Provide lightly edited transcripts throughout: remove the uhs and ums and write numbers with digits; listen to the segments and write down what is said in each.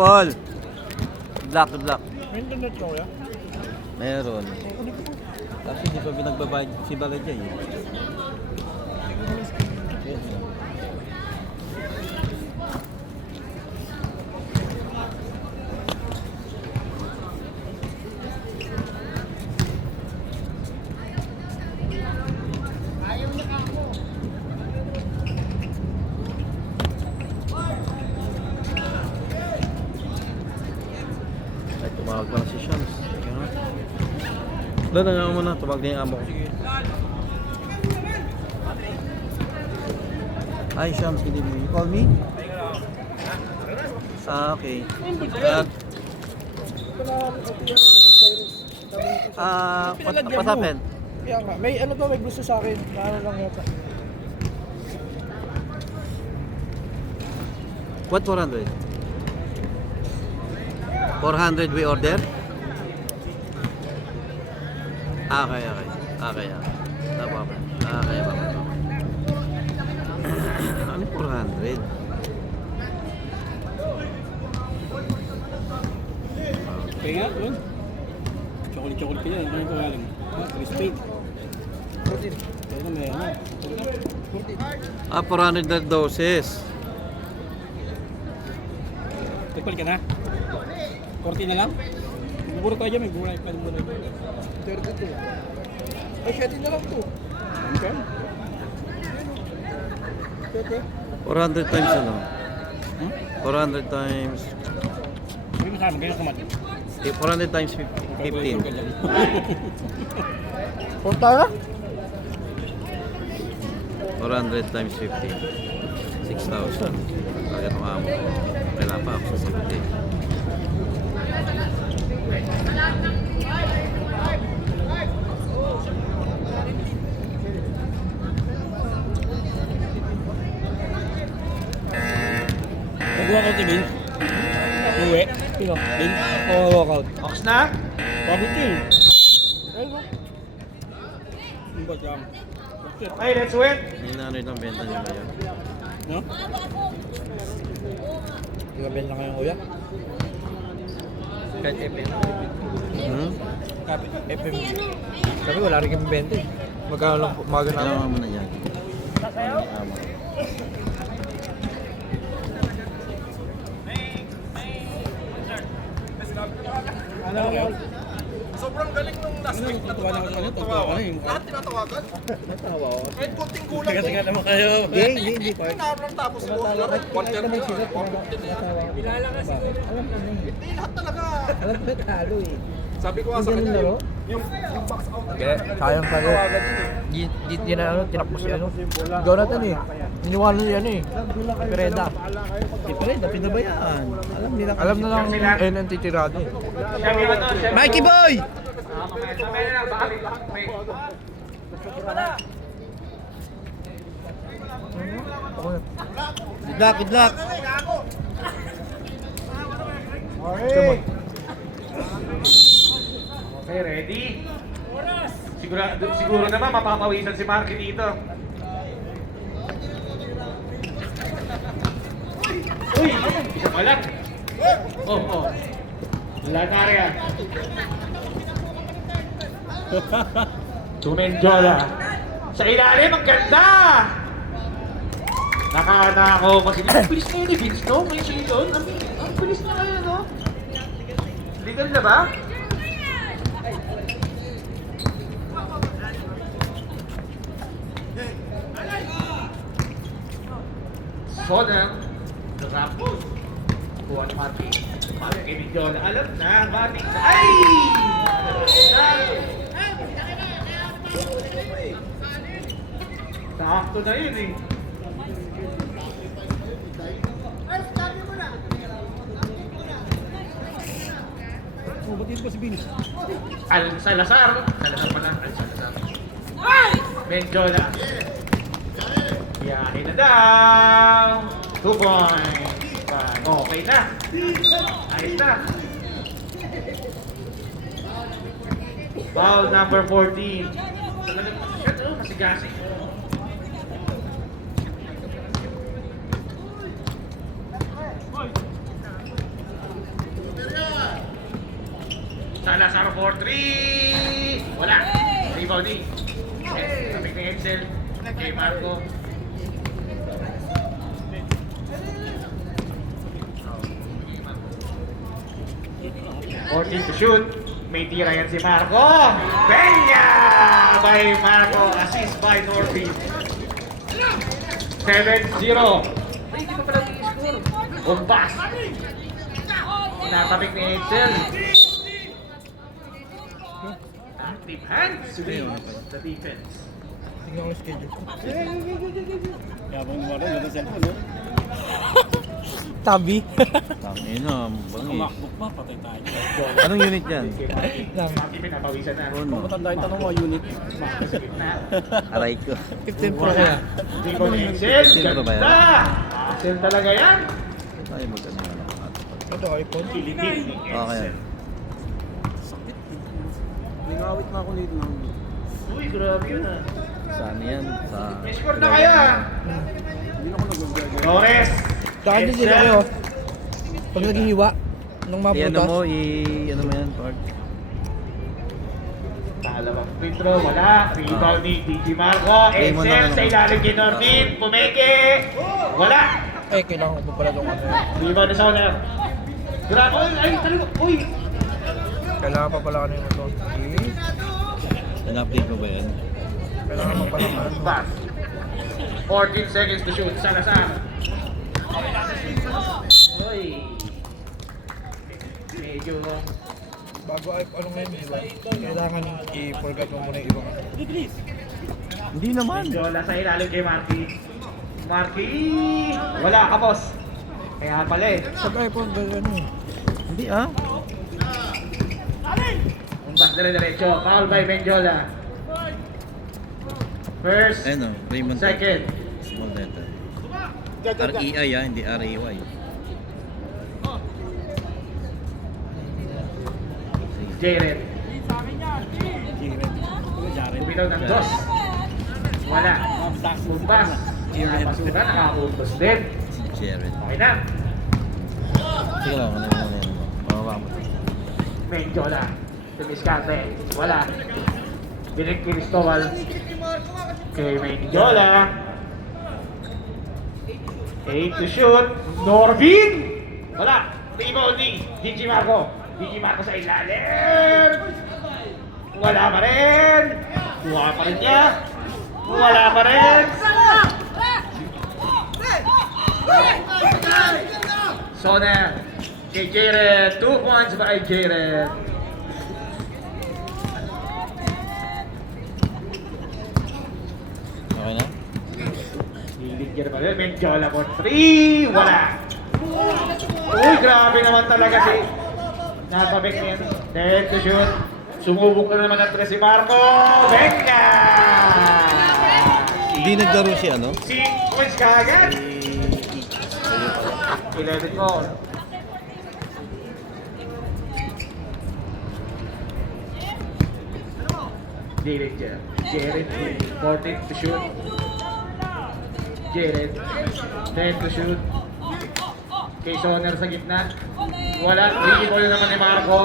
Paul. Black, black. May internet ko ya? Meron. Kasi hindi pa pinagbabayad si Baladya eh. Ay, tumawag pa na si Shams. Teka nga. Doon na nga muna, tumawag na yung amo ko. Hi Shams, good evening. You call me? Okay. What happened? Kaya nga, may ano to, may gusto sa akin. Paano lang yata. What 400? 400 we order? Okay. Okay. No problem. Okay. Ano 400? Kaya nga, yun. Chocolate ka yan. Ano yung kawalan? Crispy. Kaya na may ano. 400 na doses. Tagpal ka na? 40 na lang? Buburo tayo dyan, may buray pa rin buray. 32. Ay, 7 na lang to. Okay. 400 times ano? 400 times... May masama, ganyan kamat. 400 times 15. Punta na? 400 times 15. 6,000. Bakit tumama ko? Kailangan pa ako sa 70. Nag-walk out si Vince. Uwi. Sino? Vince. Ako walk out. Ox na? Bakit yun? Ay, no. Yung ba jam? Okay, let's win. 900 ang benta niyo ngayon. No? Gabel na kayong kuya? Kahit FM. Kahit FM. Sabi wala rin kami 20. Magkano lang po, maga na. Ano mo na yan? Ano ba? Sobrang galing nung last week na Tuwa na ako sa kanya. Tuwa ka na yun. lahat tinatawagan. Natawa ako. Kahit konting kulang Kasi nga naman kayo. Hindi. Naroon tapos siguro. Kahit naman sila, natawa ako. Bilala ka siguro. Alam ko na yun. Hindi lahat talaga. Alam ko talo eh. Sabi ko nga sa Ganun kanya, laro? yung box out. Sayang tayo. Di na ano, tinakbo si ano. Jonathan eh. Iniwanan niya ano eh. Pereda. Si Pereda, pinabayaan. Alam na lang NNT tirado eh. Mikey Boy! Good luck. Okay, ready? Siguro naman mapapawisan si Marky dito. Uy! Isa pa lang. Oh. Wala na rin yan. Tumenjola. Sa ilalim, ang ganda! Nakanako kasi. Ang bilis na yun ni Vince, no? May silon. Ang bilis na kayo, no? Legal na ba? Soda. Rapos. Kuha ni Mati. Mati kay Vidyola. Alam na, Mati. Ay! Sakto na yun eh. Oh, ba't yun pa si Vince? Salazar pa na. Salazar. Vidyola. Biyahe na daw. 2 points. Okay na. Ayos na. Foul number 14. Talagang shot, oh, masigasig. Johnny. Sabi ni Edsel. Kay Marco. Ortiz to shoot. May tira yan si Marco. Peña by Marco. Assist by Norby. 7-0. Ay, hindi pa pala i-score. Bumbas. Natabik ni Edsel. Active hands wins the defense. Tingnan ko yung schedule. Yabang naman rin, ganda cellphone, no? Tabi. Tangin na, bangi. MacBook pa, patay tayo. Anong unit yan? Marky pinapawisan na. Ano? Matanda yung tanong mo, unit. Sa gitna. Aray ko. 15 Pro kaya. Dito ni Edsel. Sino ba ba yan? Ganda! Edsel talaga yan. Ay, magkano yan. Ito, iPhone. Philippine ni Okay. Edsel. Nangawit na ako nito ng... Uy, grabe yun ah. Saan yan? Sa... May score na kaya. Hindi na ako nag-gagawin. Torres. Saka din sila kayo. Pag naghihiwa, nung I-ano mabutas. mo, i-ano mo yan, Park? Dalawang free throw, wala. Rebound ni DJ Marco. Play mo na, Edsel ano. sa ilalim kay Normin. Pumeke. Wala. Eh, kailangan ko pa pala itong ano. Rebound na Soner. Grabe. Ay, talaga. Uy. Kailangan pa pala ano yung ito. An-update mo ba yan? Kailangan pa pala ano. Back. 14 seconds to shoot. Sana. Uy. Medyo Bago ay ano ngayon, di ba? Kailangan i-forget mo muna yung ibang ano. Hindi naman. Jola sa ilalim kay Marky. Marky! Wala ka, boss. Kaya pala eh. Sa iPhone, gano'n eh. Hindi ah. Umbas dire-diretso. Foul by Menjola. First, Ayun o, Raymond. second. Small letter. R-E-I ah, hindi R-A-Y. Jaren. Bumitaw ng dos. Wala. Umbas. Napasukan, nakaumbas din. Si Jared. Okay na. Sige lang, ano mo yan. Mababa mo. Menjola. Tumiskate. Wala. Binig Cristobal. Kay Menjola. 8 to shoot. Norbin! Wala. Rebound ni DJ Marco. DJ Marco sa ilalim. Wala pa rin. Kuha pa rin niya. Wala pa rin. Soner. Kay Jared. 2 points by Jared. Okay na? Liligyan pa rin. Menjola for 3. Wala. Uy, grabe naman talaga si napabik niya. 10 to shoot. Sumubok na naman ang 3 si Marco. Venga! Hindi naglaro si ano? 6 points kaagad. 11 goal. Jared dyan. Jared 14 to shoot. Jared 10 to shoot. Kay Soner sa gitna. Wala. 3 ball naman ni Marco.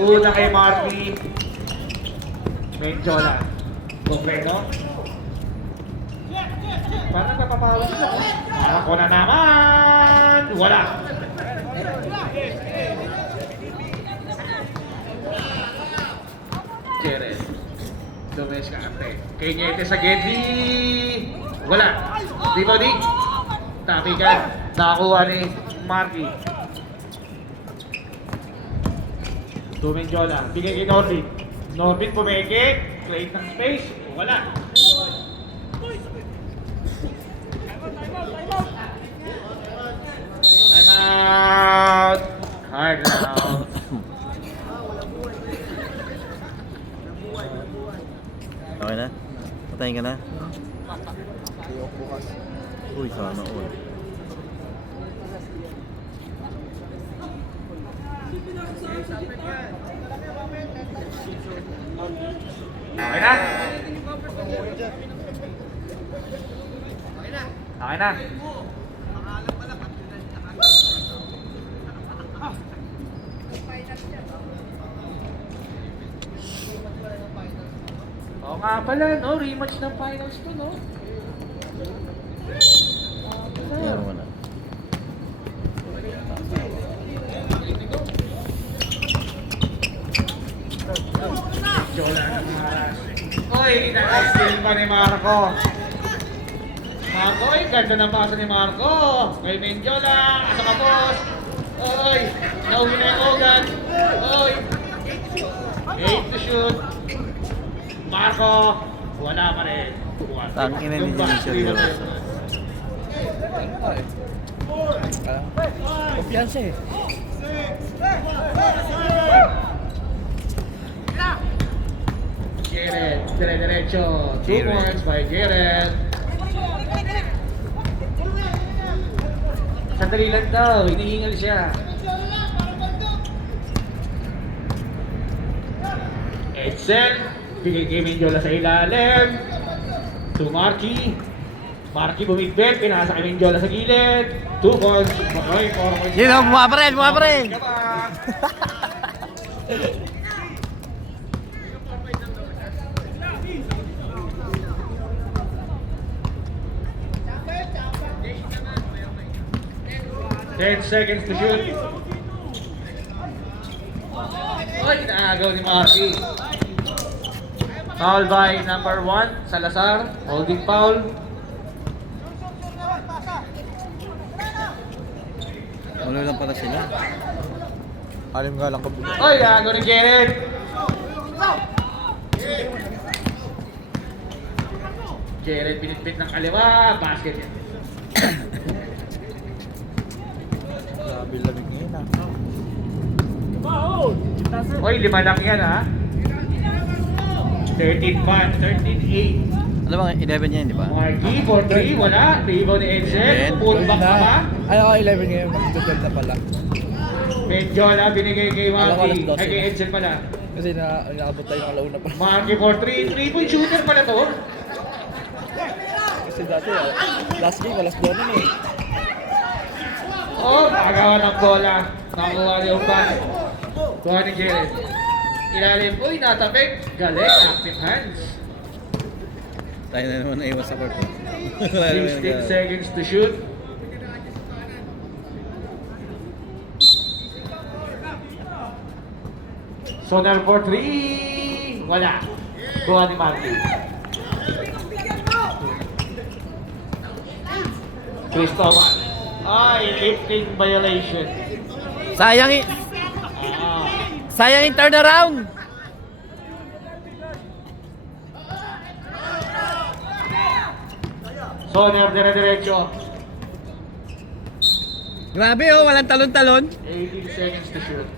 Una kay Marky. Menjola. Completo. Parang napapawas na. Marco na naman. Wala. Jared. Domes Karte. Kay Niete sa Gedli. Wala. Di ba di? Tapikan. Nakakuha ni Marky. Menjola. Bigay kay Norbin. Norbin pumeke. Create ng space. Wala. Time out. Hard now. Okay na? Patayin ka na? Uy, sana all. Okay na? Okay na? Oo nga pala, no? Rematch ng finals to, no? Meron mo na. Jola ng Maras. Oy, ina-steal pa ni Marco. Marco, ay ganda ng pasa ni Marco. Kay Mendiola, sa kapos. Oy, nauwi na yung Ogan. Oy, 8 to shoot. Marco, wala pa rin. Tangina ni Dionisio Rivas. Kumpiyansa eh. Jared, dire-diretso. 2 Jared. points by Jared. Sandali lang daw, hinihingal siya. Edsel, bigay kay Mendiola sa ilalim. To Marky. Marky bumidbit, pinasa kay Mendiola sa gilid. 2 points. Ay, 4 points. Sino? Buha pa rin! Buha pa rin! Come on. Ten seconds to shoot. Oy, naagaw ni Marky. Foul by number 1, Salazar. Holding foul. Ulo lang pala sila. Alim nga lang kabila. Oy, naagaw ni Jared. Jared pinitpit ng kaliwa. Basket yan. Grabe lamig ngayon ah. Oy, 5 lang yan ha. 13-5, 13-8. Ano bang 11 yan, di ba? Marky for 3, wala. Rebound ni Edsel. Pullback pa ba? Ay ako 11 ngayon, mag-12 na pala. Mendiola binigay kay Alam ko, Marky. alas 12 Ay, kay na. Edsel pala. Kasi naabot tayo ng alauna pa. Marky for 3, 3-point shooter pala to. Kasi dati last game, alas 2 na eh. Oh, pagawa ng bola. Nakuha ni Umban. Kuha ni Jared. Ilalim, uy, natabik. Galing, active hands. Tayo na naman naiwas sa court. Wala naman 16 seconds to shoot. Sonar for 3. Wala. Kuha ni Marky. Cristobal. Ay, lifting violation. Sayang sayang yung turnaround! Sonar dire-diretso. Grabe oh, walang talon-talon. 18 seconds to shoot.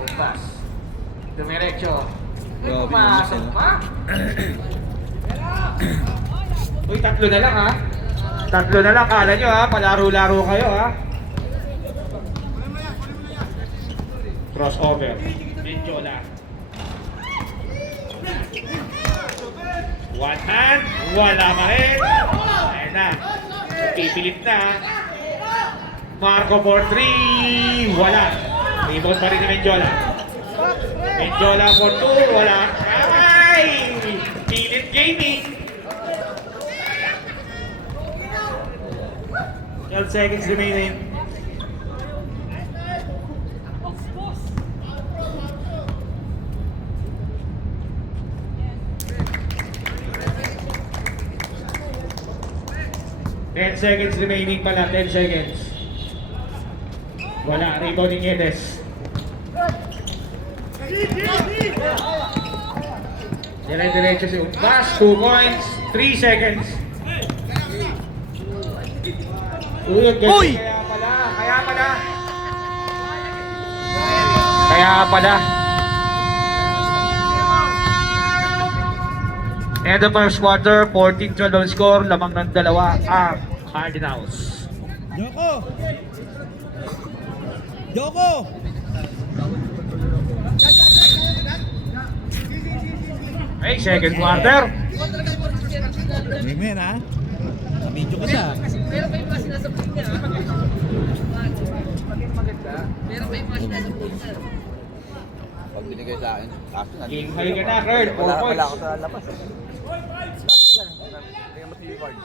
Bukas. Dumiretso. Grabe Pumasok naman pa. Uy, 3 na lang ha. 3 na lang. Kala nyo ha. Palaro-laro kayo ha. Crossover. Mendiola. One hand. Wala pa rin. Ayan na. Pipilit na. Marco for 3. Wala. Rebound pa rin ni Mendiola. Mendiola for 2. Wala. Ay! Pilit gaming. 12 seconds remaining. Ten seconds remaining pala, 10 seconds. Wala, rebound ni Nieves. Dire-diretso si Umbas, 2 points, 3 seconds. Uy! Uy! Kaya pala. End of first quarter, 14-12 ang score, lamang ng 2 ang Cardinals. Joko! Hey, second quarter. Amen ha? Medyo ka siya. Pag binigay sa akin, kaso na. Game high ka na, Kurt. 4 Wala points. ako sa labas. Last lang. Kaya mo si Ward.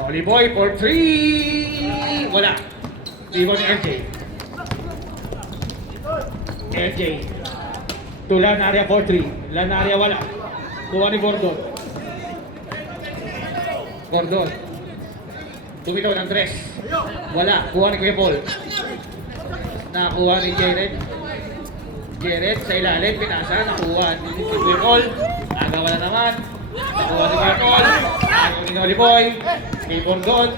Molly Boy for 3. Wala. Iwan ni MJ. MJ. To Lanaria for 3. Lanaria wala. Kuha ni Gordon. Gordon. Tumitaw ng 3. Wala. Kuha ni Kuya Paul. Nakuha ni Jared. Jared sa ilalim. Pinasa. Nakuha ni Kuya Paul. Agawa na naman. Nakuha ni Kuya Paul. Nakuha ni Molly Boy. Ni Gordon.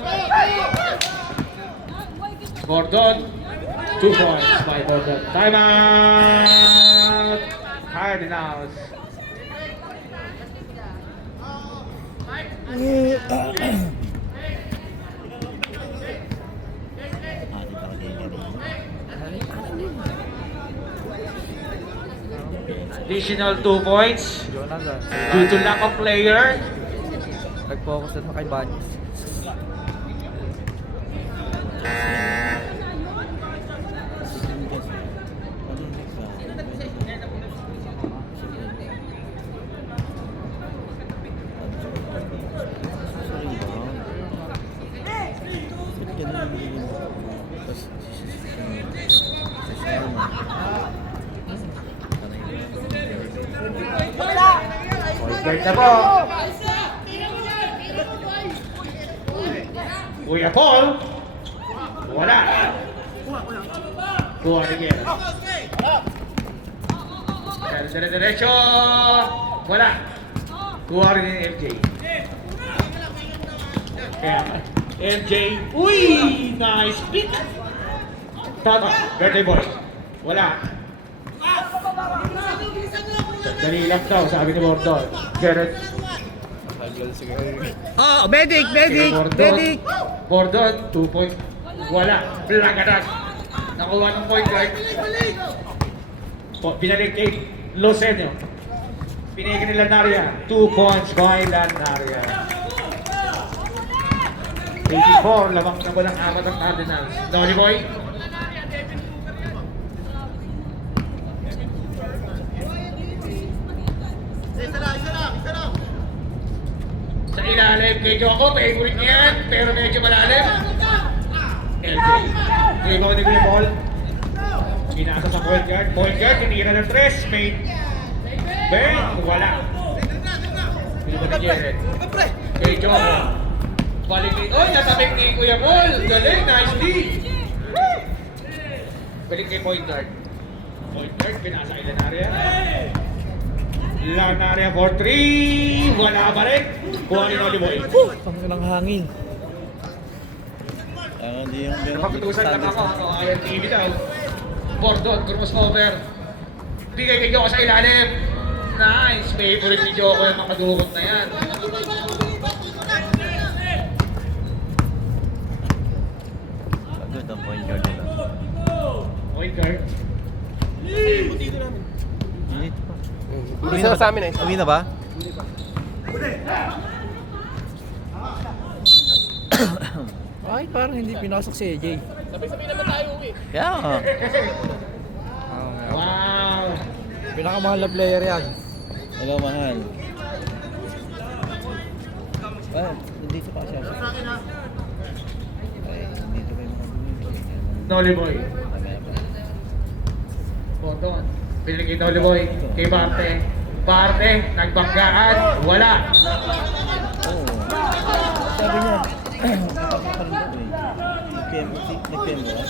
Gordon. 2 points by Gordon. Time out! Cardinals. Additional 2 points Jonathan. due to lack of player. Nag-focus na kay Banis. Point guard na po. Kuya Paul. Wala. Kuha ni Gera. Diretso. Wala. Kuha rin ni MJ. Kaya, MJ. Uy! Nice pick! Tama. Birthday boy. Wala. Dali lang daw, sabi ni Gordon. Garrett. Ah, medic! Medic! Gordon. Medic! Gordon, 2 points. Wala. Blagadas. Nakuha ng point guard. Binalik kay Losenio. Pinigil ni Lanaria. 2 points by Lanaria. 84, lamang na ba ng amat ang Cardinals? Dolly Boy. Sa ilalim, medyo ako, favorite niya yan, pero medyo malalim. LJ. Ibaw ni Kuya Paul. Pinasa sa point guard, tinira ng 3, made. Bang, wala. Ibaw ni Jared. Kay Joko. Balik ni, oh, nasabik ni Kuya Paul. Galing, nice lead. Balik kay point guard. Point guard, pinasa kay Lanaria. Lanaria for 3. Wala pa rin. Kuha ni Noli Boy. Pangkalang hangin. Hindi yung Napag-utusan ka ako. Ayan TV daw. Gordon, crossover. Bigay kay Joko sa ilalim. Nice. Favorite ni Joko yung makadukot na yan. Pagod ang point guard nila. Point guard. Init pa. Isa sa amin eh. Uwi na ba? Ay, parang hindi pinasok si AJ. Kaya nga. Wow. Pinakamahal na player yan. Wala mahal. Dito pa siya. Ay, dito kayo makabili. Noli Boy. Gordon. Piling kay Noli Boy. Kay Barte. Barte. Nagbanggaan. Wala. Oo. Sabi niya, kapag pa rin daw eh. Nag-PM ba?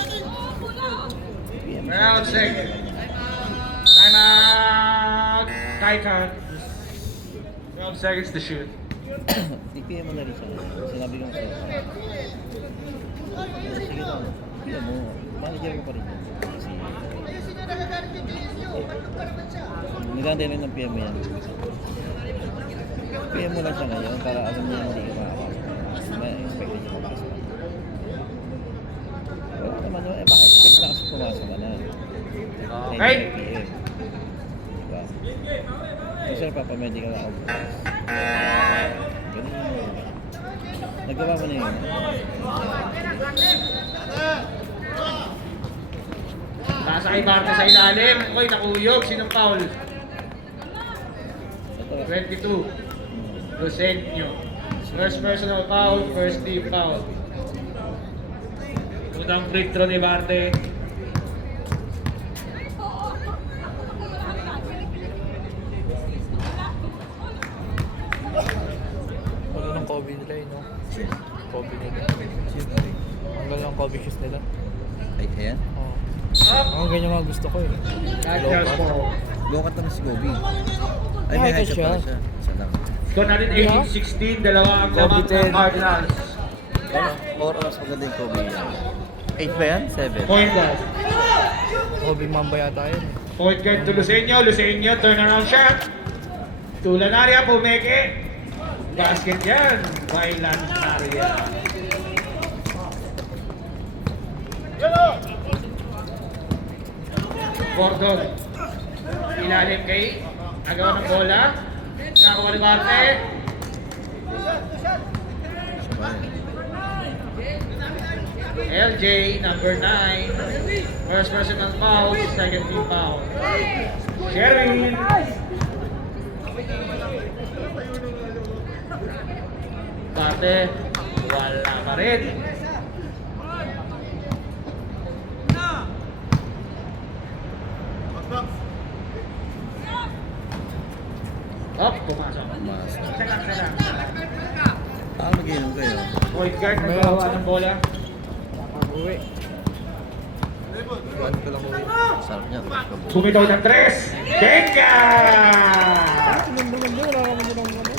Round 6. Time out. Titan. 12 seconds to shoot. I-PM mo na rin siya. Sinabi ko sa'yo. Sige daw. PM mo. Manager ko pa rin. Naganda rin ng PM mo yan. PM mo lang siya ngayon para alam niya hindi ka makakasok. May expect niya makakasok. Wala naman yun. Baka expect na kasi pumasok ka na. Okay. PM. Diba? So sir, papamedical ako. Ganun yun. Nagawa mo na yun. Nasa kay Barca sa ilalim. Uy, nakuyog. Sinong foul? 22. Lusenyo. First personal foul, first team foul. Unang free throw ni Barte. Ano ng Kobe nila no? Kobe nila. Ang ganda ng Kobe shoes nila. Ay, ayan. Oo. Ang ganyan mga gusto ko eh. Dodgers po. Lokat naman si Kobe. Ay, may high shot pala siya. Isa lang. Score natin 18-16, dalawa ang Kobe lamang ng 10. Cardinals. 4 oras maganda yung Kobe. 8 ba yan? 7. Point guard. Kobe Mamba yata yun. Point guard to Lusenyo. Lusenyo, turnaround shot. Tulanaria, Pumeke. Basket yan. Bailan Naria. Gordon. Ilalim kay agaw ng bola. Nakakuha ni Marte. LJ, number 9. First personal foul, second team foul. Sheryl. Marte, wala pa rin. Up, pumasok. Mas. Second. Paano mag-inom kayo? Point guard, nagkawa ng bola. Uwi. Gano'n ko lang uwi. Sarap niya. Bumitaw ng 3. Tenga! Ganda, wala ka naman ng ano.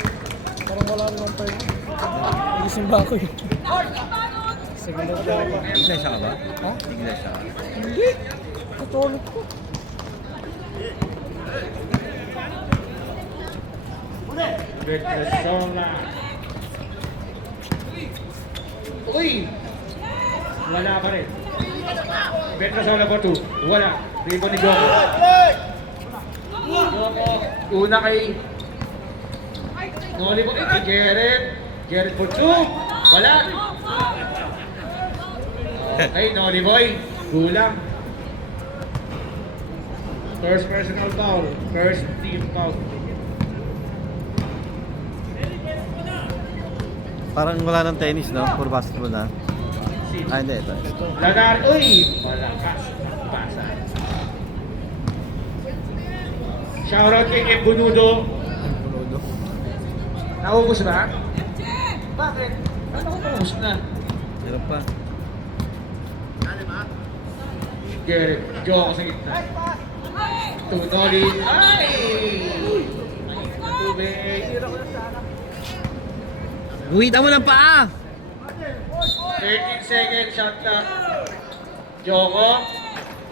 Parang wala rin ang tayo. Nagising ba ako eh? Sige na ako. Iglesia ka ba? Ha? Iglesia ka. Hindi. Katulog ko. Venezuela. Uy! Wala pa rin. Venezuela po 2. Wala. Rebound ni Joko. Joko. Una kay Noli po. Kay Jared. Jared for 2. Wala. Okay, Noli Boy. Kulang. First personal foul. First team foul. Parang wala ng tennis, no? Puro basketball na. Ah, hindi. Ito. Lanar, uy! Malakas. Pasa. Shoutout kay Kim Bunudo. Bunudo. Naubos ba? Bakit? Ano ko naubos na? Hirap pa. Garrett, Joko sa gitna. Tunoli. Ay! Tubig. Guhita mo ng paa! 13 seconds shot clock. Joko.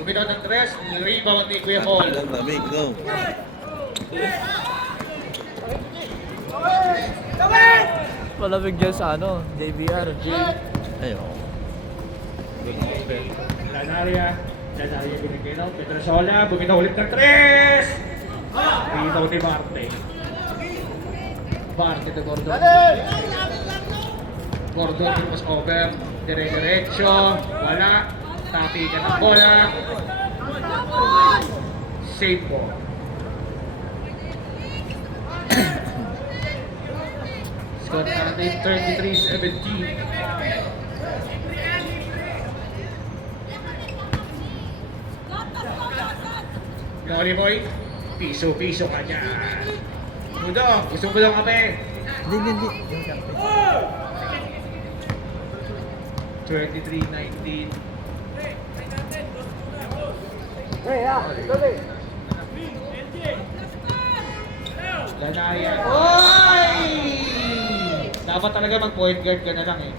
Bumitaw ng 3. Rebound ni Kuya Paul. Ang lamig, go. Malamig dyan sa ano, JBR. Ayun. Lanaria. Lanaria binigyan. Petrosola. Bumitaw ulit ng 3. Rebound ni Marte. Marte to Gordon. Gordon was over. Dire-diretso. Wala. Tapi ka ng bola. Save ball. Score natin 33-17. Noli Boy, piso-piso ka dyan. Mudo, gusto mo lang kape? Hindi. 23-19. Lanaya. Oy! Dapat talaga mag-point guard ka na lang eh.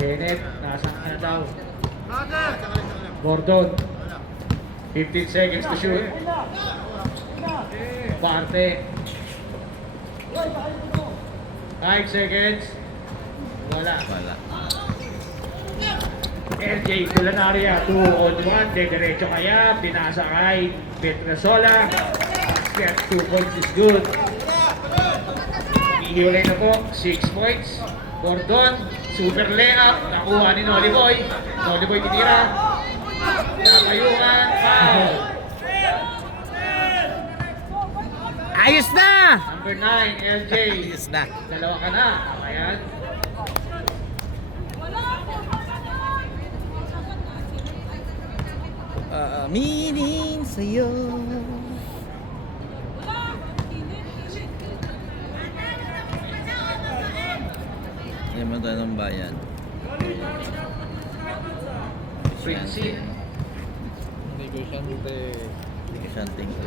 Kenneth, nasaan ka na daw? Gordon, 15 seconds to shoot. Parte. 5 seconds. Wala. Wala. LJ Culinaria, 2-on-1, diretso kaya, pinasa kay Petrasola. Basket, 2 points is good. Ihiwalay na po, 6 points. Gordon, super layup, nakuha ni Nolly Boy. Nolly Boy tinira. Natayuan, foul. Ayos na! Number 9, LJ. Ayos na. Dalawa ka na. Ayan. Aaminin sa'yo. Hindi mo tayo ng bayan. Prince. Negosyante. Shanting ko.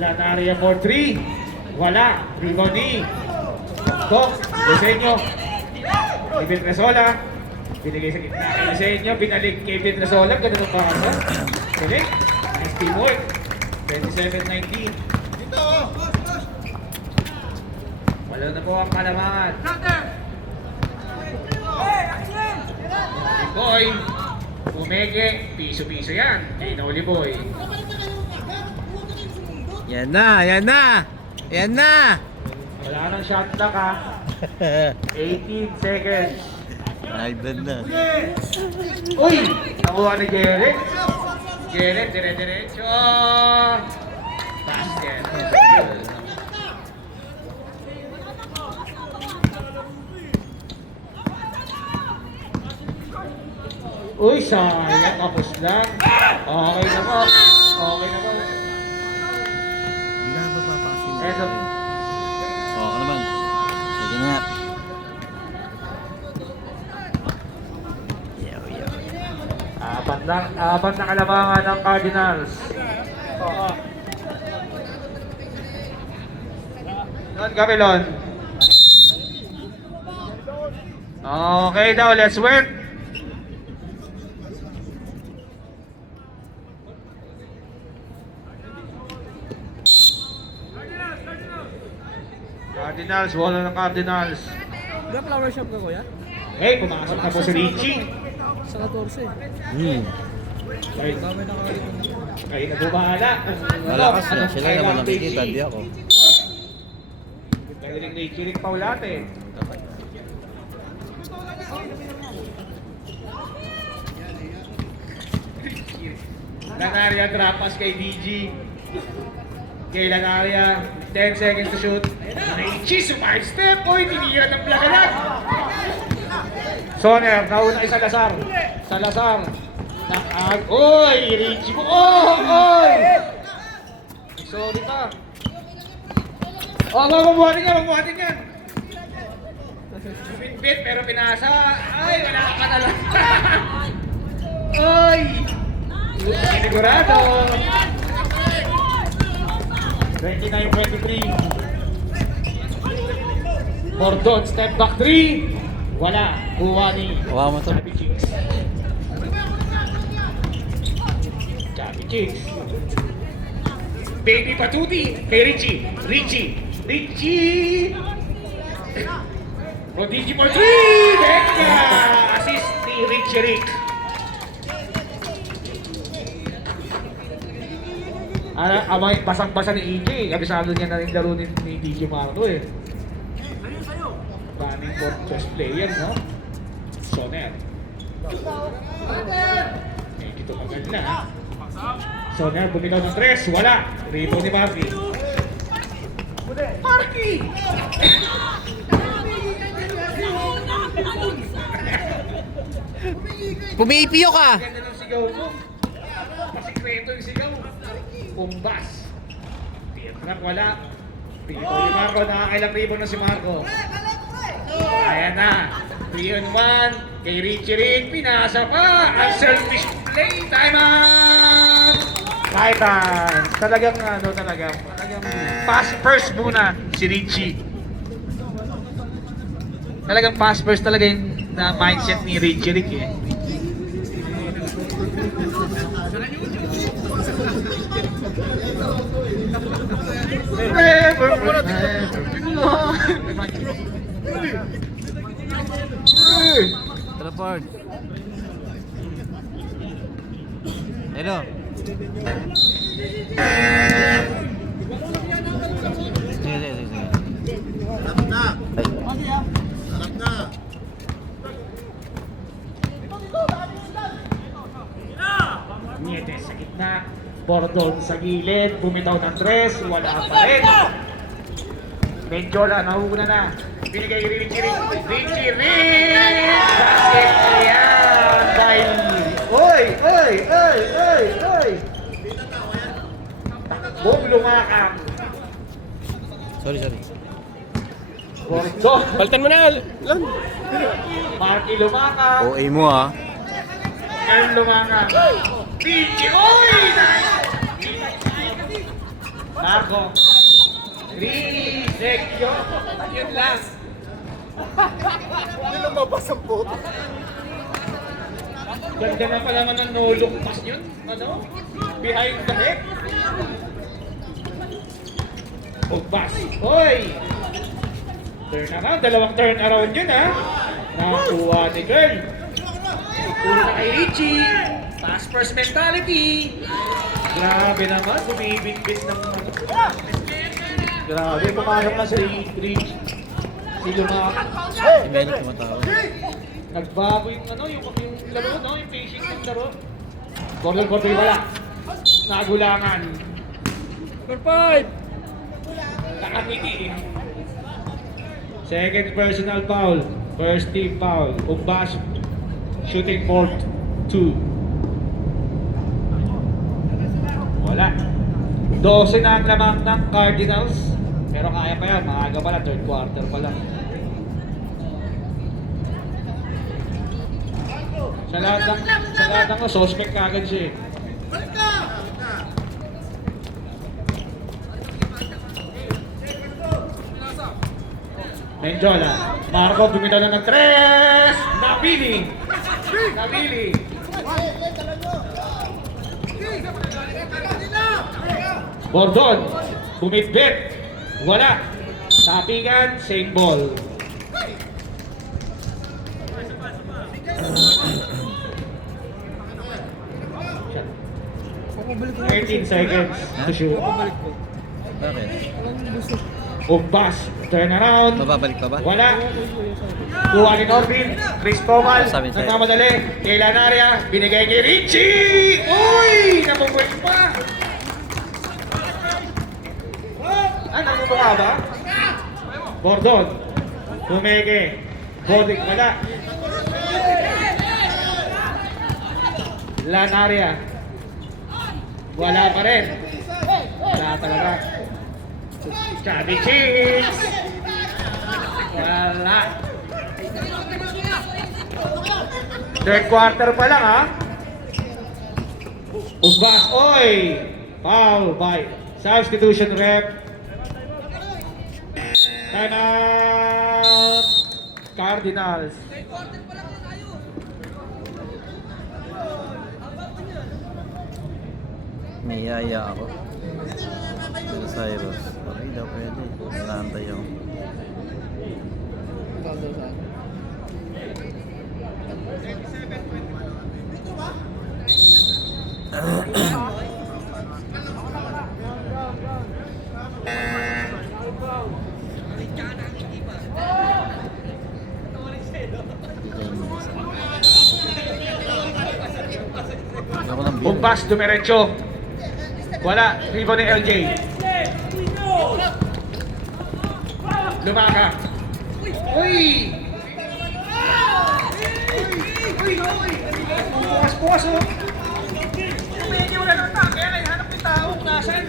Lanaria for 3. Wala. Rebound ni Doc. Desenyo. Kay Petrasola. Binigay sa gitna kay Desenyo. Binalik kay Petrasola. Ganun ang pakasa. Balik. Nice teamwork. 27-19. Wala na po ang kalamangan. Boy. Umege. Piso-piso yan. Kay Nolly Boy. Yan na, yan na! Yan na! Wala nang shot clock ha. 18 seconds. Nagdan na. Uy! Nakuha ni Jeret. Jeret, dire-diretso. Basket. Uy, sayang. Tapos lang. Okay na po. Okay na po. Binababa pa kasi. Eto. Oo, ano naman? Sige na. Yaw, yaw. Apat na kalamangan ng Cardinals. Doon kami, Lon. Okay daw, let's work. Cardinals, wala ng Cardinals. Ga flower shop ka kuya? Hey, pumasok na po si Richie. Sa 14. Kayo Kami nakalito na. kayo na bumahala. Malakas na. Sila naman nakikita, di ako. Galing ni Chirik Paulate. Lanaria trapas kay DG. Kay Lanaria, 10 seconds to shoot. Richie, sumide step. Uy, tinira ng plagalag. Soner, nauna kay Salazar. Salazar. Uy, Richie mo. Oh, oy! Sorry ka. Oh, mabuhatin yan, mabuhatin yan. Bit-bit, pero pinasa. Ay, wala ka na lang. Oy! Sigurado. 29-23. Mordon, step back 3. Wala. Kuha ni Kuha mo to. Chubby Cheeks. Chubby Cheeks. Baby Patuti kay Richie. Richie! Prodigy for 3! Becca! Assist ni Richie Rick. Amay basang-basa ni EJ. Kabisado niya na rin laro ni DJ Marco eh. Running for best player, no? Soner. Medyo tumagal na. Soner, bumitaw ng 3. Wala. Rebound ni Marky. Marky! Pumipiyo ka! Ganda ng sigaw mo. Masikreto yung sigaw. Pumbas. Tiyatrak, wala. Pito ni Marco. Nakakailang rebound na si Marco. Ayan na. 3-on-1. Kay Richie Rick. Pinasa pa. Unselfish play. Time out! High time. Talagang pass first muna si Richie. Talagang pass first talaga yung na mindset ni Richie Rick eh. Bird. Hello. Sige, sige, sige, sige. Harap na. Ay. Harap na. Nietes sa gitna. Bordon sa gilid. Bumitaw ng 3. Wala pa rin. Menjola, nauna na. Binigay Richie Rich. Richie Rich! Basket yan! Dahil... Oy! Oy! Oy! Oy! Oy! Takbong lumakang. Sorry, sorry. Bordon. Palitan mo na, Lon. Marky lumakang. OA mo ah. Earn lumakang. Richie! Oy! Marco. 3 seconds. Yun lang. Hindi lumabas ang puto. Ganda na pala naman ng no-look pass yun. Ano? Behind the head. Pass. Hoy! Turn around. Dalawang turn around yun ha. Nakakuha ni Girl. Puro na kay Richie. Pass first mentality. Grabe naman. Bumibit-bit ng... Grabe. Pumasok na si Richie. Si Lumak. Si Melo tumatawag. Nagbago yung ano, yung laro, no? Yung pacing ng laro. Gordon wala. Nagulangan. Number 5. Nakangiti eh. Second personal foul. First team foul. Umbas. Shooting court 2. Wala. 12 na ang lamang ng Cardinals. Pero kaya pa yan. Maaga pa lang. Third quarter pa lang. Sa lahat ng suspect kagad siya eh. Menjola. Marco bumitaw na ng 3. Nabili. Bordon. Bumitbit. Wala. Tapingan. Same ball. Pabalik ko. 13 seconds to shoot. Pabalik ko. Bakit? Umbas. Turn around. Mababalik pa ba? Wala. Kuha ni Corbin. Chris Comal. Sabi sa'yo. Nagmamadali. Kay Lanaria. Binigay kay Richie. Uy! Napungwit pa. Ah, namumukha ba? Bordon. Pumeke. Bordik. Wala. Lanaria. Wala pa rin. Wala talaga. Chubby Cheeks. Wala. Third quarter pa lang ha. Ugbas. Oy! Foul by substitution rep. Time out. Cardinals. May yaya ako. Pero Cyrus. Okay daw pwede. Nanaantay ako. Ako ng beer. Ugbas. Dumiretso. Wala. Ribo ni LJ. Lumaka. Uy! Bukas oh. Hindi wala ng tao. Kaya naghanap yung tao kung nasan.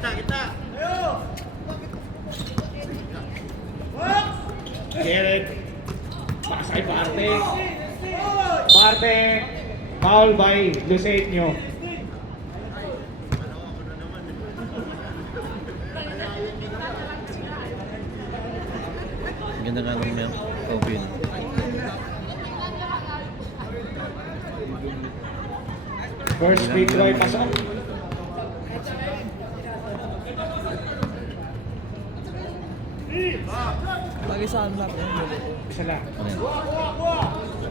Kita. Gerrit. Pasay parte. Foul by Lucenio. Ganda nga lang yung open. First free throw ay pasok. Lagi sa unlock. Isa lang. Ano yan?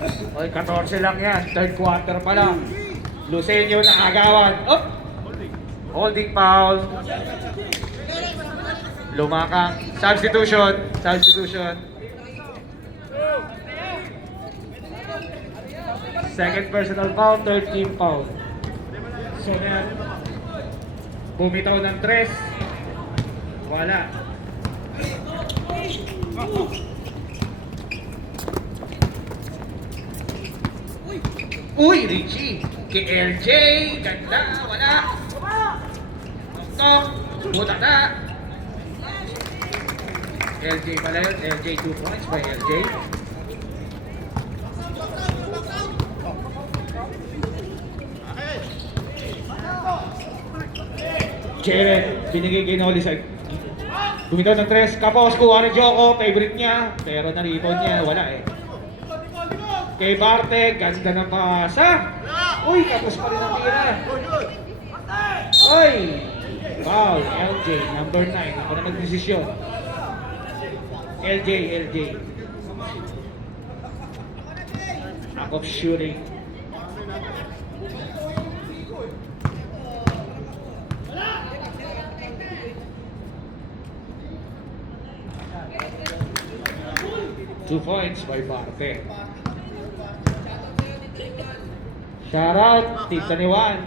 Oy, 14 lang yan. Third quarter pa lang. Lucenio na agawan. Oh! Holding foul. Lumakang. Substitution. Substitution. Second personal foul, third team foul. So na bumitaw ng 3. Wala. Uy, Richie! Kay LJ! Ganda! Wala! Tok! Buta na! LJ pala yun. LJ 2 points by LJ. Jared, binigay kay Noli sa bumitaw ng 3. Kapos, kuha ni Joko. Favorite niya. Pero na-rebound niya. Wala eh. Kay Barte, ganda ng pasa. Uy, tapos pa rin ang tira. Uy! Foul, LJ, number 9. Ako na nagdesisyon. LJ. Lack of shooting. Two points by Barte. Shoutout, Tita ni Juan.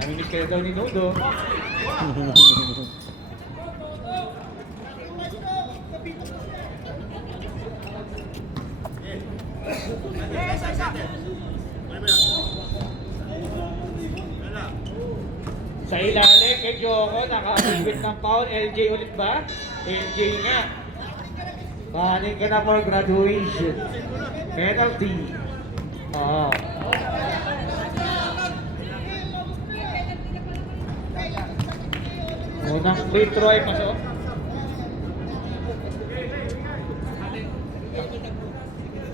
Namimiss kayo daw ni Nudo. Sa ilalim kay Joko, nakakibit ng foul. LJ ulit ba? LJ nga. Kanin ka na for graduation. Penalty. Oo. Unang free throw ay pasok.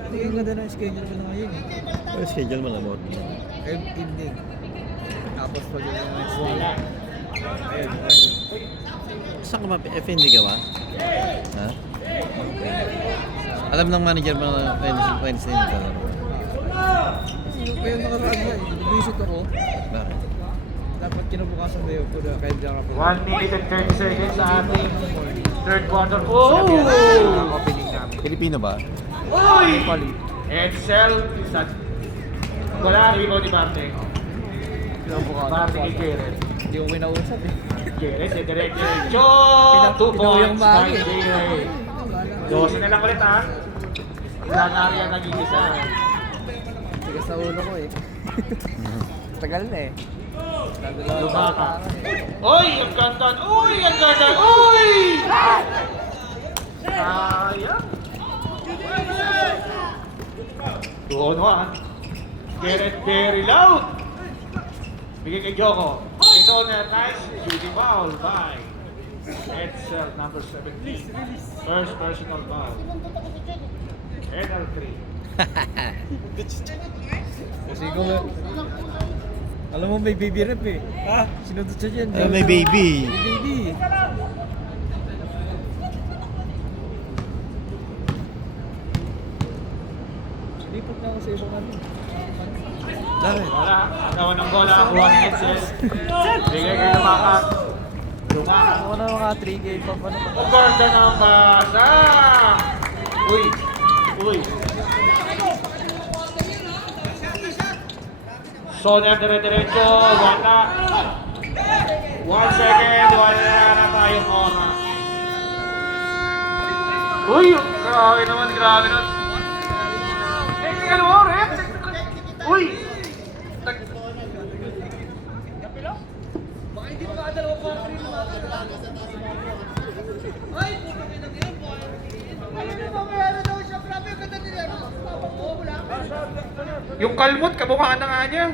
Tingin ganda na schedule ko na ngayon eh. Pero schedule mo na mo. Evening. Tapos pag yung Wednesday. Wala. Saan ka ba? FND ka ba? Ha? Alam ng manager mo na Wednesday nito. Kaya nakaraan na eh. Visit ako. Bakit? Dapat kinabukasan na yun. Kuda kahit diyan ka 1 minute and 30 seconds sa ating third quarter. Oh! Opening namin. Pilipino ba? Uy! Pali. Edsel. Wala rebound ni Barte. Kinabukasan. Barte kay Jared. Hindi ko kinausap eh. Jared, si diretso. 2 Pinawiyang points by bagi. Jared. 12 na lang ulit ha. Wala na rin ang naging isa. Tigas sa ulo ko eh. Tagal na eh. Lumaka. Uy! Ang ganda! Uy! Ang ganda! Uy! Sayang! 2 on 1. Jared very loud! Bigay kay Joko. Ito na nice shooting foul by Edsel number 17. First personal foul. NL3. Kasi ko alam mo may baby rep eh. Ha? Sinunod siya dyan. May baby. May baby. Lipat na ako sa ibang ano. Bakit? Wala. Agawan ng bola. Kuha ni Edsel. Bigay kay Lumaka. Lumaka. Ako na mga 3K pa pa naman. Ang ganda ng basa! Uy! Uy! Sonia dire-diretso, wala. 1 second, wala na tayong oras. Uy! Grabe naman, grabe naman. Technical war, eh! Uy! Yung kalmot, kamukha na nga niya.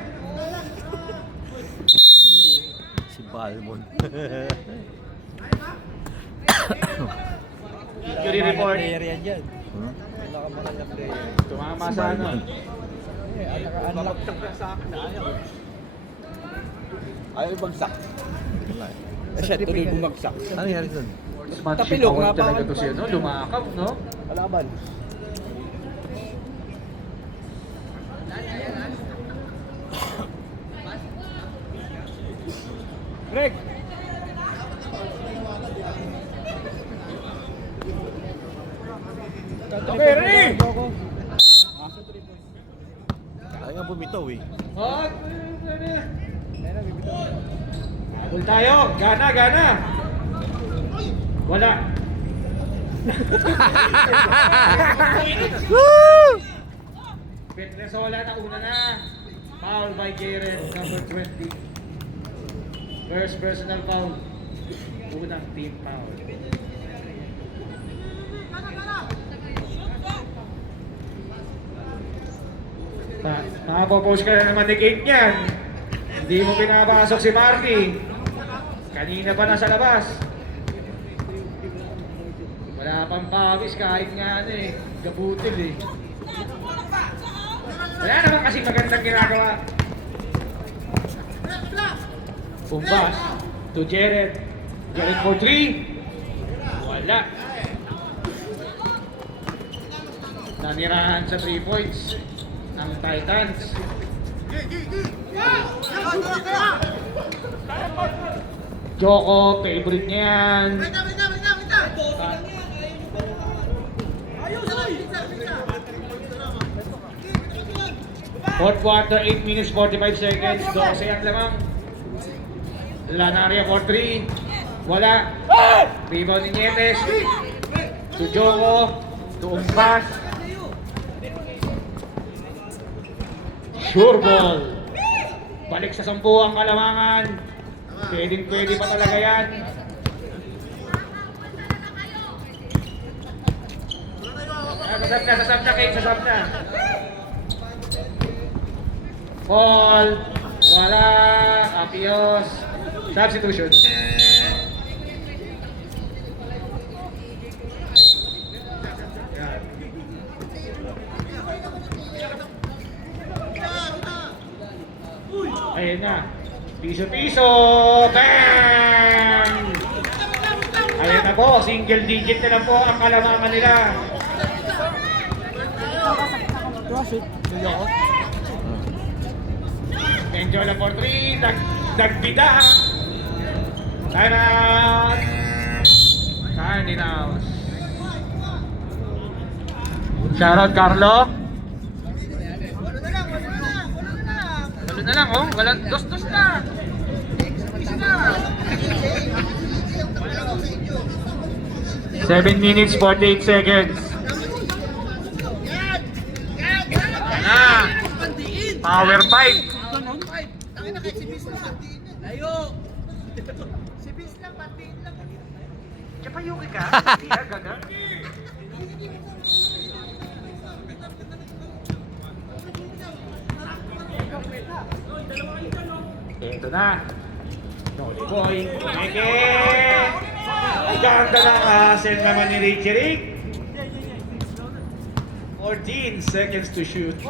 Si Balmon. Injury report. Player yan dyan. Hmm? Nakamahal na player. Tumama sa ano. Naka-unlock sa akin na ayaw. Ayaw ibagsak. Wala. Siya tuloy bumagsak. Ano nangyari dun? Smart Tapilok, shooter nga pa talaga ako. to siya, no? Lumakap, no? Kalaban. na bumitaw eh. Oh, habol tayo. Gana, gana. Wala. Petresola na una na. Foul by Jaren, number 20. First personal foul. Unang team foul. Nakapopost ka na naman ni Kate niyan. Hindi mo pinapasok si Marty. Kanina pa nasa labas. Wala pang pawis kahit nga ano eh. Gabutil eh. Wala naman kasi magandang ginagawa. Pumbas to Jared. Jared for 3. Wala. Nanirahan sa 3 points ng Titans. Joko, favorite niya yan. Fourth quarter, 8 minutes 45 seconds. 12 ang lamang. Lanaria for 3. Wala. Rebound ni Nieves. To Joko. To Umbas. Sure ball. Balik sa 10 ang Kalamangan. Pwede pa talaga yan. Sasab na, Kate, sasab na. Paul, wala, Apios, substitution. Ayan na, piso-piso, bang! Ayan na po, single digit na lang po ang Kalamangan nila. Enjola for 3, nagbida. Time out. Cardinals. Shoutout Carlo. Walo na lang oh, walang dos-dos na. Isa na. 7 minutes 48 seconds. Na. Power 5. Kapayuki ka? Hindi ka gaga? Ito na. Noli boy. Meke! Ganda ng asin naman ni Richie Rick. 14 seconds to shoot.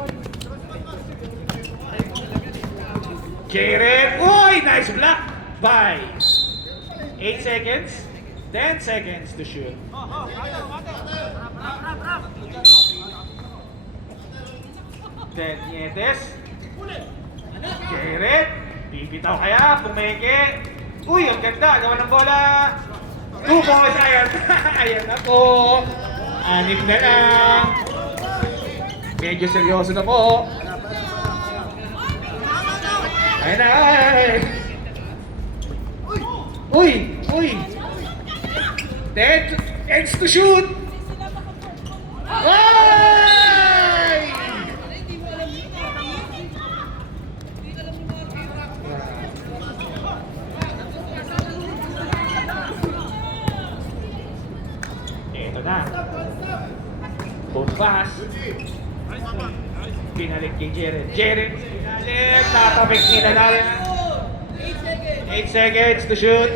Jared! Uy! Nice block by 8 seconds. 10 seconds to shoot. Then Nietes. Jared. Bibitaw kaya. Pumeke. Uy! Ang ganda. Gawa ng bola. 2 points. Ayan. Ayan na po. 6 na lang. Medyo seryoso na po. Ayan na. Uy! Uy! 10 ends to shoot! Ay! Ito na. Bumbas. Pinalik kay Jared. Jared! Pinalik! Tatapik nila na rin. 8 seconds to shoot.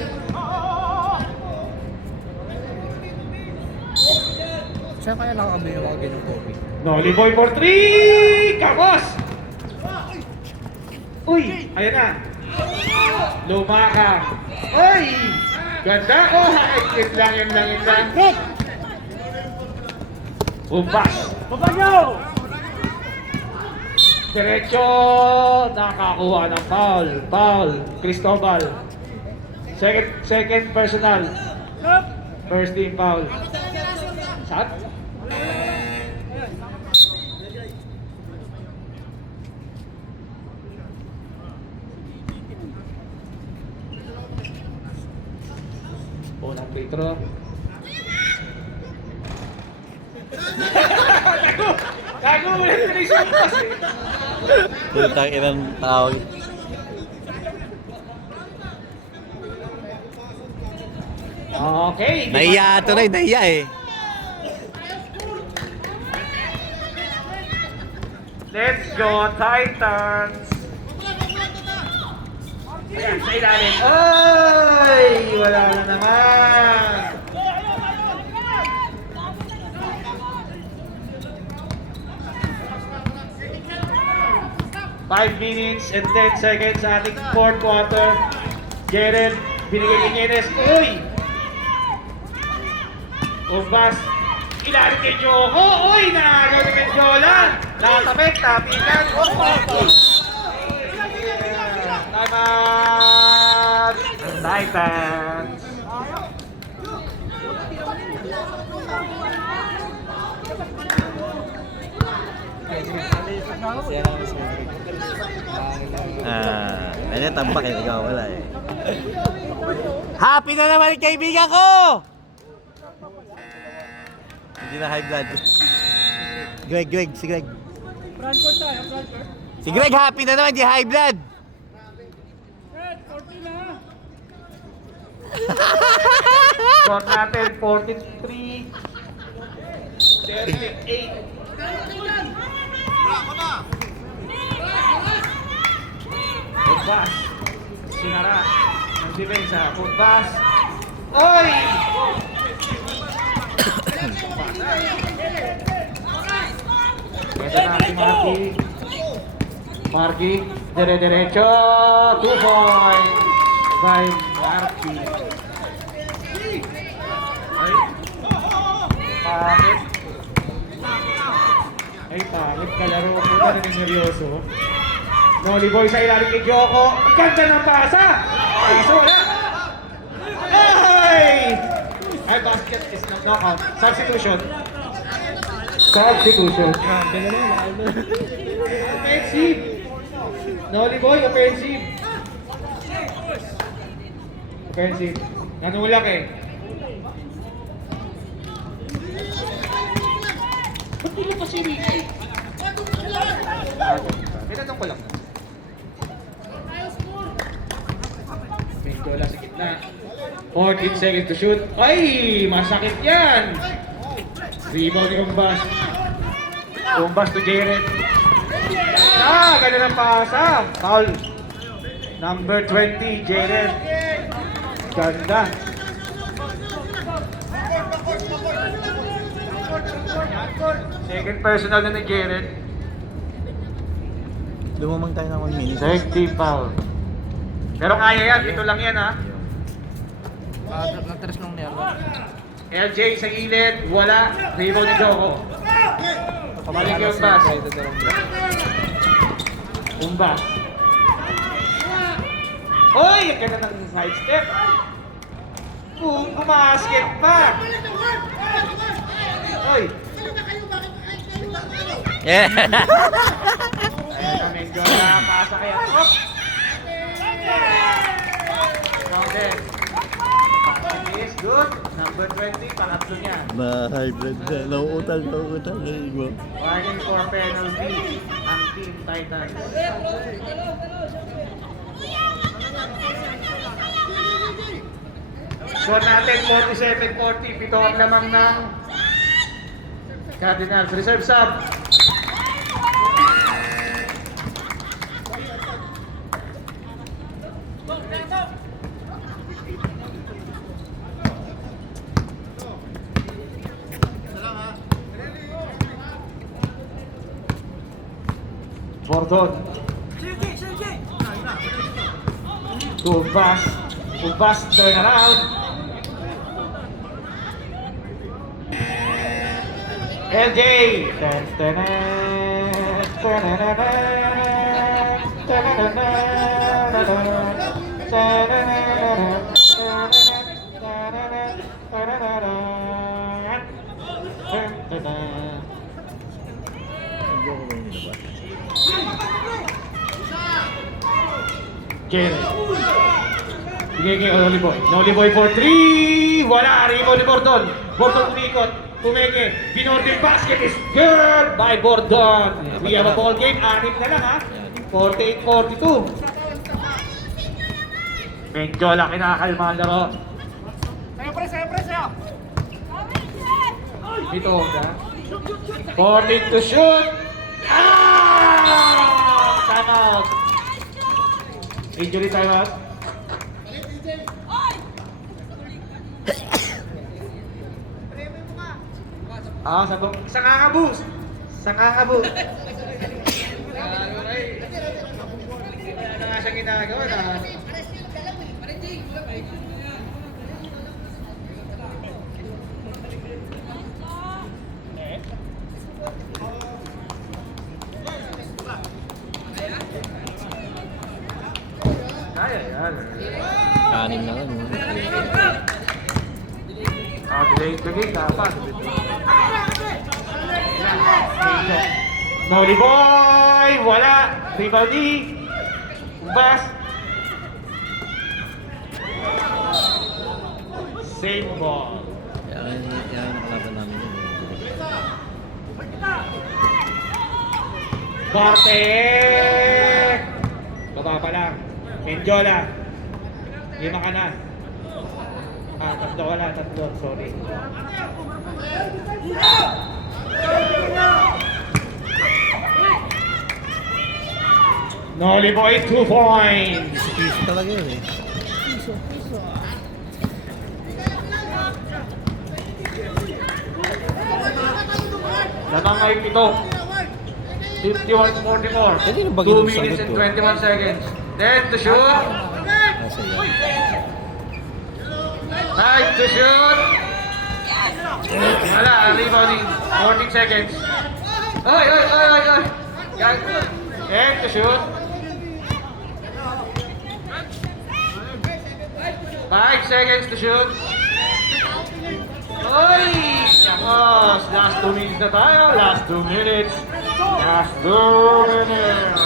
Saan kaya nakakabili ng mga ganyan coffee? Noli boy for 3! Kapos! Uy! Ayan na! Lumaka! Uy! Ganda! Oh! Yun lang. Bumbas! Babanyo! Diretso! Nakakuha ng foul. Foul. Cristobal. Second personal. First team foul. Saan? ng free throw. Gago ulit na yung pass eh. Putang inang tao. Okay. Nahiya ito na, nahiya eh. Let's go, Titans! Ayan, sa ilalim. Ay! Wala na naman! Five minutes and 10 seconds sa ating fourth quarter. Jeren, binigay ni Nienes. Uy! Umbas. Ilalim kay Joko. Uy! Nakagaw ni Menjola. Nakatapit. Tapikan. Time out! Titans. Ano tambak eh, ikaw wala eh. Happy na naman yung kaibigan ko! Hindi na high blood. Greg, si Greg. Frontcourt tayo, frontcourt. Si Greg happy na naman, hindi high blood. Red, 40 na. Score natin 43. 38. Pugbas. Sinara. Ang depensa. Pugbas. Oy! Pwede natin Marky. Dire-diretso. 2 points by Marky. Ay. Pangit. Ay, pangit. Kalaro ko na rin seryoso. Noli Boy sa ilalim ni Joko. Ang ganda ng pasa! Ay, isa wala! Ay! Ay, basket is not knockout. Substitution. Offensive. Noli Boy, offensive. Offensive. Nanulak eh. Ba't hindi pa si Ricky? Tinanong ko lang. Pintola sa gitna. 14 seconds to shoot. Ay! Masakit yan! Rebound ni Umbas. Umbas to Jaren. Ganda ng pasa. Foul. Number 20, Jaren. Ganda. Second personal na ni Jaren. Lumamang tayo ng 1 minute. Safety foul. Pero kaya yan, ito lang yan ha. Nag-tres nung niya. LJ sa gilid, wala. Rebound ni Joko. Pabalik yung Umbas. Umbas. Oy! Ang ganda ng side step. Bumasket pa. Oy! Yeah. Ayun na, Mendola. Pasa kaya. Op! Rounded. Passing is good. Number 20, pangatlo niya. High blood na. Nauutang mo. Warning for penalty ang Team Titans. Score natin 47-40. Pito ang lamang ng Cardinals. Reserve sub. Bordon. To Umbas, turn around. LJ. Jalen. Sige kay Noli Boy. Noli Boy for 3. Wala. Rebound ni Bordon. Bordon umikot. Tumeke. Binordin basket is good by Bordon. We have a ball game. 6 na lang ha. 48-42. Mendiola kinakalma ang laro. Dito ka. 14 to shoot. Time out. Injury time out. Sa kakabus. Sa kakabus. Wala na nga siya ginagawa na. Ay. 6 na lang. Delay dapat. Noli Boy! Wala! Rebound ni Bas. Same ball. Yan ang kalaban namin yun. Bartek! Baba pa lang. Mendiola. 5 ka na. 3 wala. 3. Sorry. Noli Boy, 2 points. Piso talaga yun eh. Lamang ay 7. 51-44. Pwede na 2 bagay yung minutes sagot and ko. 21 seconds. Then to shoot. Nasa yan. Nice to shoot. Wala, rebounding. 14 seconds. Oy. Guys. And to shoot. 5 seconds to shoot. Oy! Tapos, last 2 minutes na tayo. Last 2 minutes. Last 2 minutes.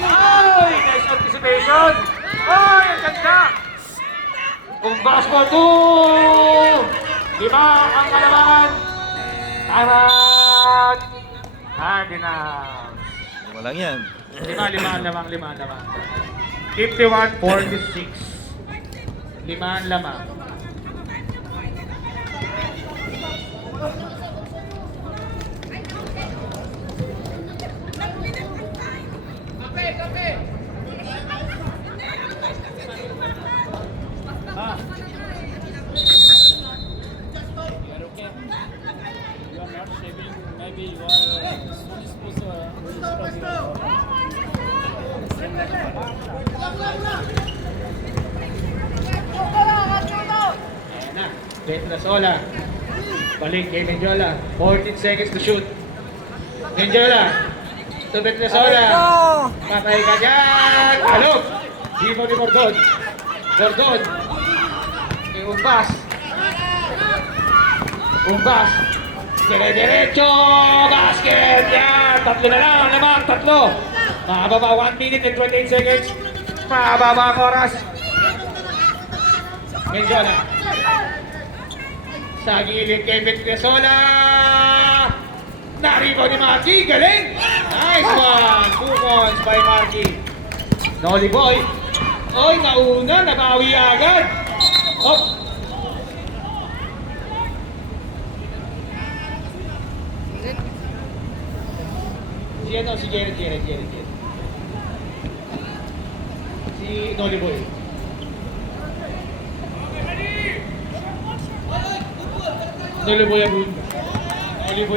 Ay! Nice anticipation! Ay! Ang ganda! Umbas mo 2! 5 ang kalaban! Time out! Hard enough! Lima lang yan. 5 lamang. 51-46. 5 lamang. Maybe you are supposed to Ayan na. Petrasola. Balik kay Mendiola. 14 seconds to shoot. Mendiola. To Petrasola. Patay ka dyan. Alok. Hibo ni Bordon. Bordon. Kay Umbas. Umbas. Dire-diretso. Basket. Yan. 3 na lang. Lamang. 3. Makababa. 1 minute and 28 seconds. Makababa ang oras. Mendiola. Sa gilid kay Petrasola. Naribo ni Marky. Galing. Nice one. 2 points by Marky. Noli Boy. Oy, nauna. Nabawi agad. Op. Si Jared. Si Noli Boy. Noli Boy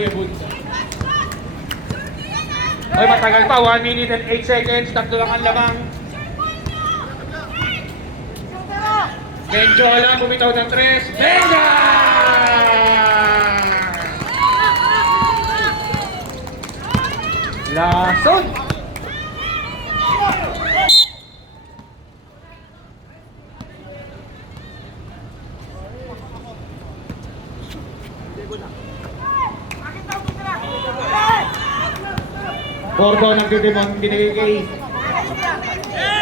Abunda. Oy, matagal pa. 1 minute and 8 seconds. 3 lang ang lamang. Mendiola bumitaw ng 3. Venga! Lason! Bordo ng Didimon binigay kay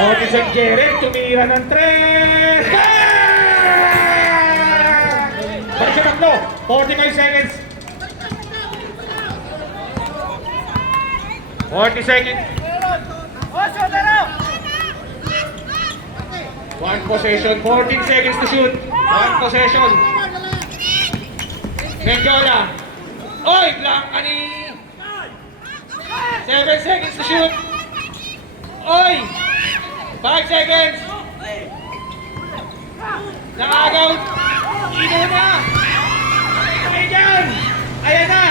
Otis Jeren, tumira ng 3! Balik siya tatlo, 45 seconds. 40 seconds. One possession, 14 seconds to shoot. One possession. Mendiola. Oy, blank ani. 7 seconds to shoot. Oy! 5 seconds. Nakagaw. Ino na. Ayan. Ayan na.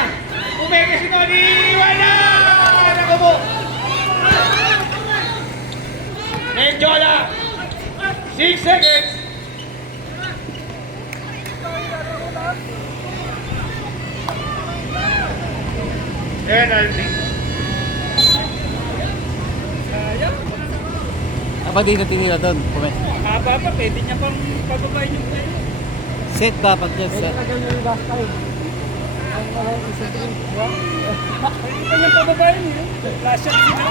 Umeke si Noni. Wala. Nakabo. Mendiola. 6 seconds. Penalty. Dapat di na tinira doon. Comment. Haba pa, pwede niya pang pababayin yung play. Set dapat yan, set. Pwede pa niyang pababayin yun. Flash shot sila.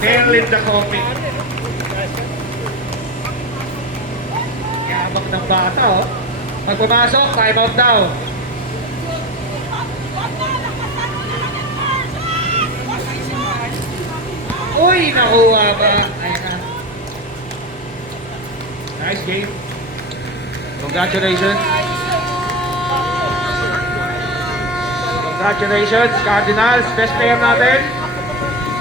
Merlin the Coffee. Yabak ng bata, oh. Pag pumasok, time out daw. Uy, nakuha ba? Ayan na. Nice game. Congratulations. Congratulations, Cardinals. Best player natin.